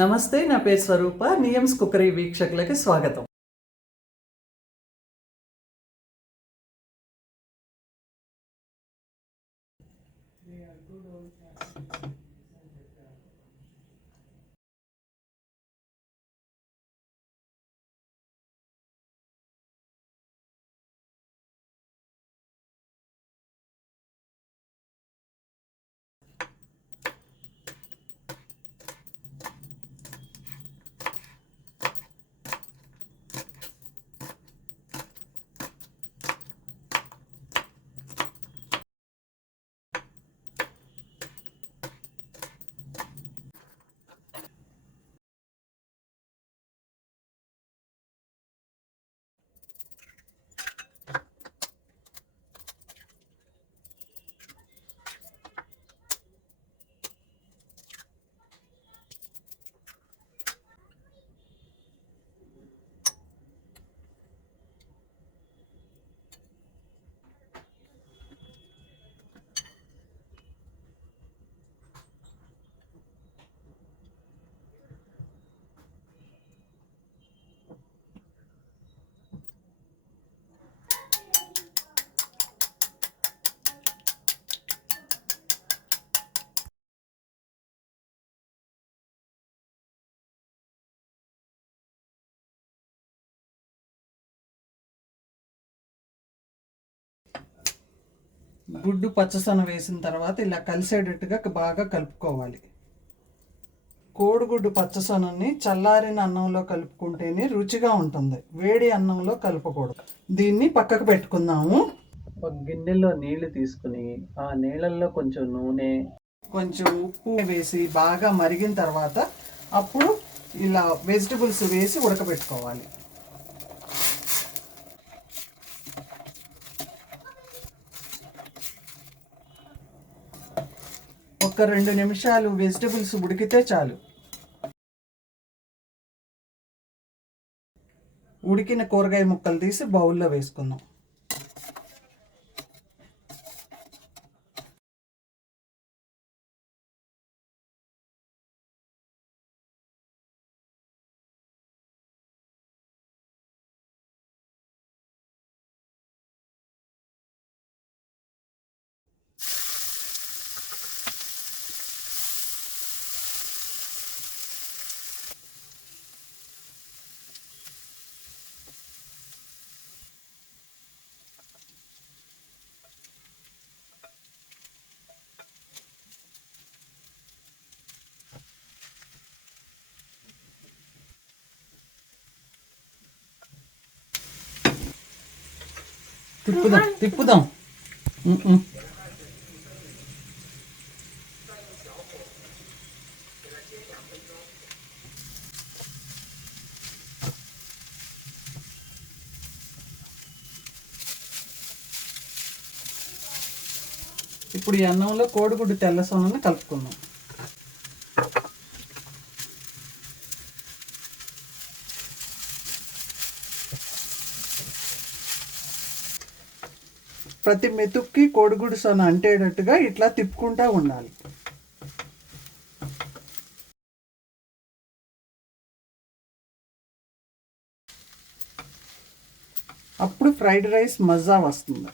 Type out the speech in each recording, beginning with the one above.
నమస్తే, నా పేరు స్వరూప. నియమ్స్ కుక్కరీ వీక్షకులకి స్వాగతం. గుడ్డు పచ్చసొన వేసిన తర్వాత ఇలా కలిసేటట్టుగా బాగా కలుపుకోవాలి. కోడిగుడ్డు పచ్చసొనని చల్లారిన అన్నంలో కలుపుకుంటేనే రుచిగా ఉంటుంది, వేడి అన్నంలో కలపకూడదు. దీన్ని పక్కకు పెట్టుకుందాము. ఒక గిన్నెలో నీళ్లు తీసుకుని ఆ నీళ్ళల్లో కొంచెం నూనె, కొంచెం ఉప్పు వేసి బాగా మరిగిన తర్వాత అప్పుడు ఇలా వెజిటబుల్స్ వేసి ఉడకబెట్టుకోవాలి. ఒక 2 నిమిషాలు వెజిటబుల్స్ ఉడికితే చాలు. ఉడికిన కూరగాయ ముక్కలు తీసి బౌల్లో వేసుకుందాం. తిప్పుదాం. ఇప్పుడు ఈ అన్నంలో కోడిగుడ్డు తెల్ల సొనని కలుపుకుందాం. ప్రతి మెతుక్కి కోడిగుడ్డు సొన అంటేటట్టుగా ఇట్లా తిప్పుకుంటూ ఉండాలి. అప్పుడు ఫ్రైడ్ రైస్ మజా వస్తుంది.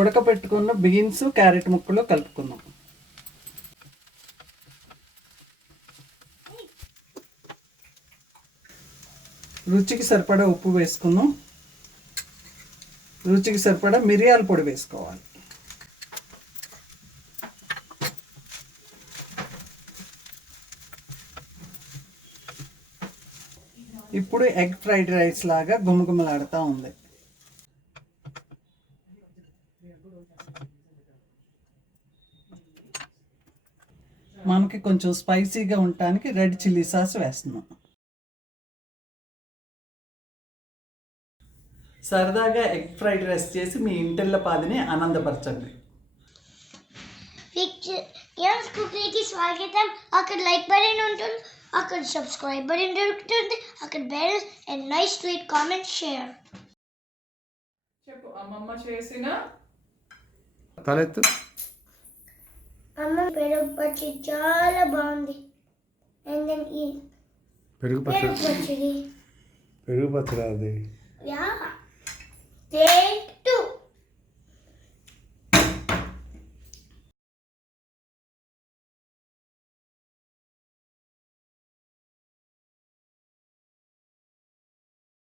ఉడకపెట్టుకున్న బీన్స్, క్యారెట్ ముక్కలు కలుపుకుందాం. రుచికి సరిపడా ఉప్పు వేసుకుందాం. రుచికి సరిపడా మిరియాల పొడి వేసుకోవాలి. ఇప్పుడు ఎగ్ ఫ్రైడ్ రైస్ లాగా గుమగుమలాడుతూ ఉంది. మనకి కొంచెం స్పైసీగా ఉండటానికి రెడ్ చిల్లీ సాస్ వేస్తున్నాం. సరదాగా ఎగ్ ఫ్రైడ్ రైస్ చేసి మీ ఇంటిళ్ళ పాదిని ఆనందపరచండి. నియమ్స్ కుక్కరీకి స్వాగతం. అక్కడ లైక్ బటన్ ఉంటుంది, అక్కడ సబ్స్క్రైబ్ బటన్ దొరుకుతుంది, అక్కడ bell and nice tweet comment share. చెప్పు. అమ్మమ్మ చేసిన తలెత్తు. అమ్మ పెరుగు పచ్చడి చాలా బాగుంది. అండ్ దెన్ ఈ పెరుగు పెరుగు పచ్చడి పచ్చడి. పెరుగు పచ్చడి అది యా టేక్